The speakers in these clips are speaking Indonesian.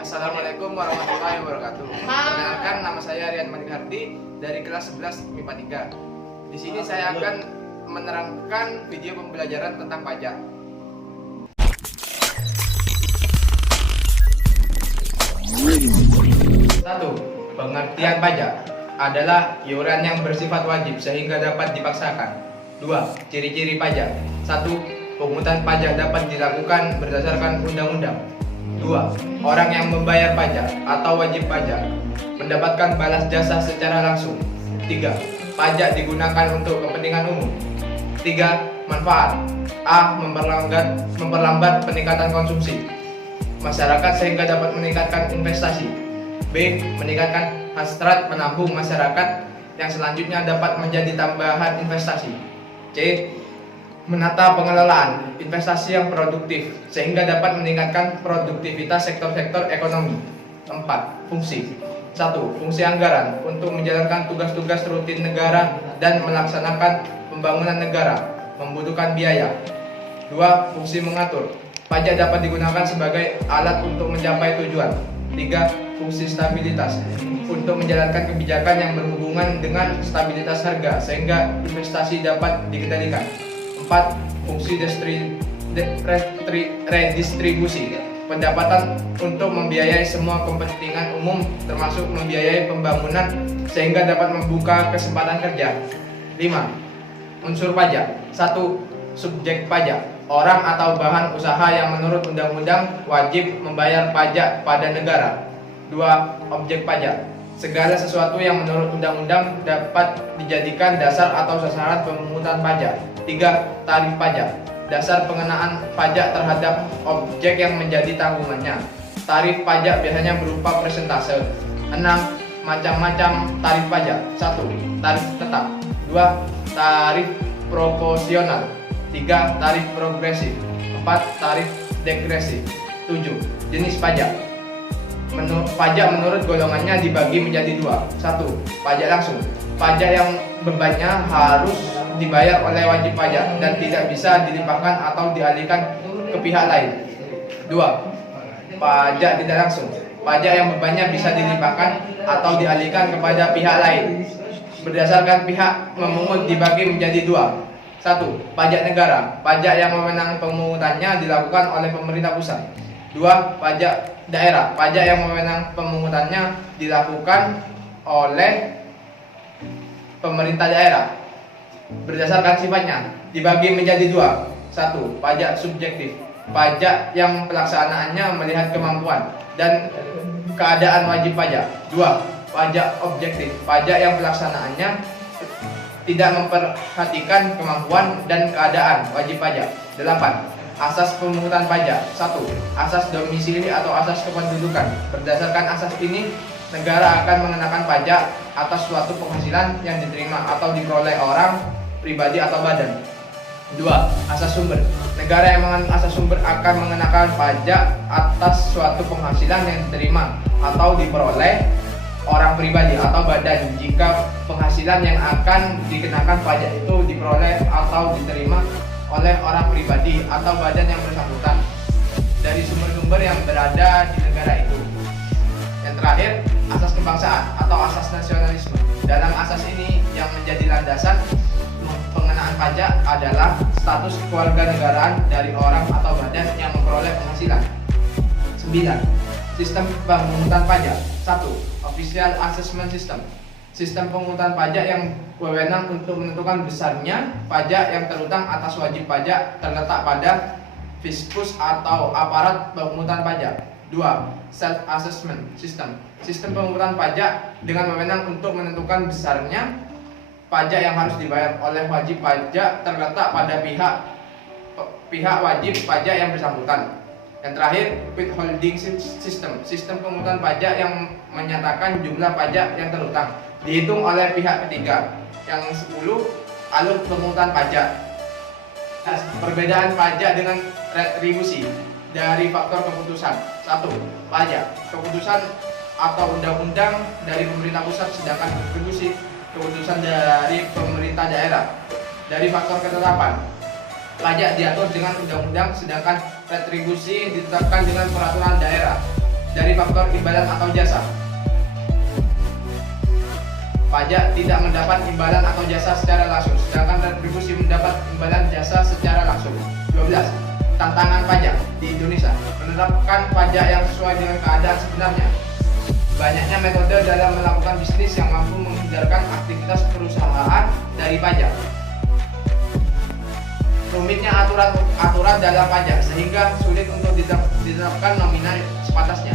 Assalamualaikum warahmatullahi wabarakatuh. Perkenalkan, nama saya Rian Manihardi dari kelas 11 MIPA 3. Di sini saya akan menerangkan video pembelajaran tentang pajak. 1. Pengertian pajak adalah iuran yang bersifat wajib sehingga dapat dipaksakan. 2. Ciri-ciri pajak. 1. Pungutan pajak dapat dilakukan berdasarkan undang-undang. 2. Orang yang membayar pajak atau wajib pajak mendapatkan balas jasa secara langsung. 3. Pajak digunakan untuk kepentingan umum. 3. Manfaat. A. Memperlambat peningkatan konsumsi masyarakat sehingga dapat meningkatkan investasi. B. Meningkatkan hasrat menabung masyarakat yang selanjutnya dapat menjadi tambahan investasi. C. Menata pengelolaan investasi yang produktif sehingga dapat meningkatkan produktivitas sektor-sektor ekonomi. 4. Fungsi. 1. Fungsi anggaran untuk menjalankan tugas-tugas rutin negara dan melaksanakan pembangunan negara membutuhkan biaya. 2. Fungsi mengatur. Pajak dapat digunakan sebagai alat untuk mencapai tujuan. 3. Fungsi stabilitas untuk menjalankan kebijakan yang berhubungan dengan stabilitas harga sehingga investasi dapat dikendalikan. 4. Fungsi redistribusi pendapatan untuk membiayai semua kepentingan umum termasuk membiayai pembangunan sehingga dapat membuka kesempatan kerja. 5. Unsur pajak. 1. Subjek pajak. Orang atau bahan usaha yang menurut undang-undang wajib membayar pajak pada negara. 2. Objek pajak. Segala sesuatu yang menurut undang-undang dapat dijadikan dasar atau sasaran pemungutan pajak. 3. Tarif pajak. Dasar pengenaan pajak terhadap objek yang menjadi tanggungannya. Tarif pajak biasanya berupa persentase. 6. Macam-macam tarif pajak. 1. Tarif tetap. 2. Tarif proporsional. 3. Tarif progresif. 4. Tarif degresif. 7. Jenis pajak. Pajak menurut golongannya dibagi menjadi 2. 1. Pajak langsung. Pajak yang bebannya harus dibayar oleh wajib pajak dan tidak bisa dilimpahkan atau dialihkan ke pihak lain. 2. Pajak tidak langsung. Pajak yang bebannya bisa dilimpahkan atau dialihkan kepada pihak lain. Berdasarkan pihak memungut dibagi menjadi 2. 1. Pajak negara. Pajak yang wewenang pemungutannya dilakukan oleh pemerintah pusat. 2. Pajak daerah. Pajak yang wewenang pemungutannya dilakukan oleh pemerintah daerah. Berdasarkan sifatnya dibagi menjadi 2. 1. Pajak subjektif. Pajak yang pelaksanaannya melihat kemampuan dan keadaan wajib pajak. 2. Pajak objektif. Pajak yang pelaksanaannya tidak memperhatikan kemampuan dan keadaan wajib pajak. 8. Asas pemungutan pajak. 1. Asas domisili atau asas kependudukan. Berdasarkan asas ini, negara akan mengenakan pajak atas suatu penghasilan yang diterima atau diperoleh orang, pribadi atau badan. 2. Asas sumber. Negara yang mengandung asas sumber akan mengenakan pajak atas suatu penghasilan yang diterima atau diperoleh orang pribadi atau badan jika penghasilan yang akan dikenakan pajak itu diperoleh atau diterima oleh orang pribadi atau badan yang bersangkutan dari sumber-sumber yang berada di negara itu. Yang terakhir, asas kebangsaan atau asas nasionalisme. Dalam asas ini yang menjadi landasan pengenaan pajak adalah status kewarganegaraan dari orang atau badan yang memperoleh penghasilan. 9. Sistem pemungutan pajak. 1. Official Assessment System. Sistem pemungutan pajak yang wewenang untuk menentukan besarnya pajak yang terutang atas wajib pajak terletak pada fiskus atau aparat pemungutan pajak. 2. Self Assessment System. Sistem pemungutan pajak dengan wewenang untuk menentukan besarnya pajak yang harus dibayar oleh wajib pajak terletak pada pihak wajib pajak yang bersangkutan. Yang terakhir, withholding system. Sistem pemungutan pajak yang menyatakan jumlah pajak yang terutang dihitung oleh pihak ketiga. Yang 10, alur pemungutan pajak. Perbedaan pajak dengan retribusi dari faktor keputusan. 1. Pajak. Keputusan atau undang-undang dari pemerintah pusat, sedangkan retribusi keputusan dari pemerintah daerah. Dari faktor ketetapan. Pajak diatur dengan undang-undang sedangkan retribusi ditetapkan dengan peraturan daerah. dari faktor imbalan atau jasa. Pajak tidak mendapat imbalan atau jasa secara langsung, sedangkan retribusi mendapat imbalan jasa secara langsung. 12. Tantangan pajak di Indonesia. Menerapkan pajak yang sesuai dengan keadaan sebenarnya. Banyaknya metode dalam melakukan bisnis yang mampu menghindarkan aktivitas perusahaan dari pajak. Rumitnya aturan dalam pajak sehingga sulit untuk diterapkan nominal sepatasnya.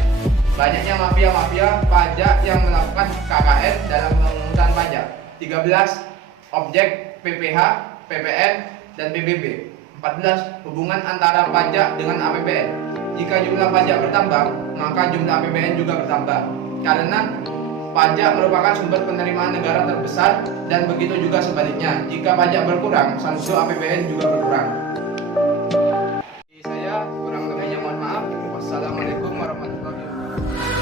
Banyaknya mafia-mafia pajak yang melakukan KKN dalam pemungutan pajak. 13. Objek PPH, PPN, dan PBB. 14. Hubungan antara pajak dengan APBN. Jika jumlah pajak bertambah, maka jumlah APBN juga bertambah. Karena pajak merupakan sumber penerimaan negara terbesar dan begitu juga sebaliknya. Jika pajak berkurang, saldo APBN juga berkurang. Saya kurang lebihnya mohon maaf. Wassalamualaikum warahmatullahi wabarakatuh.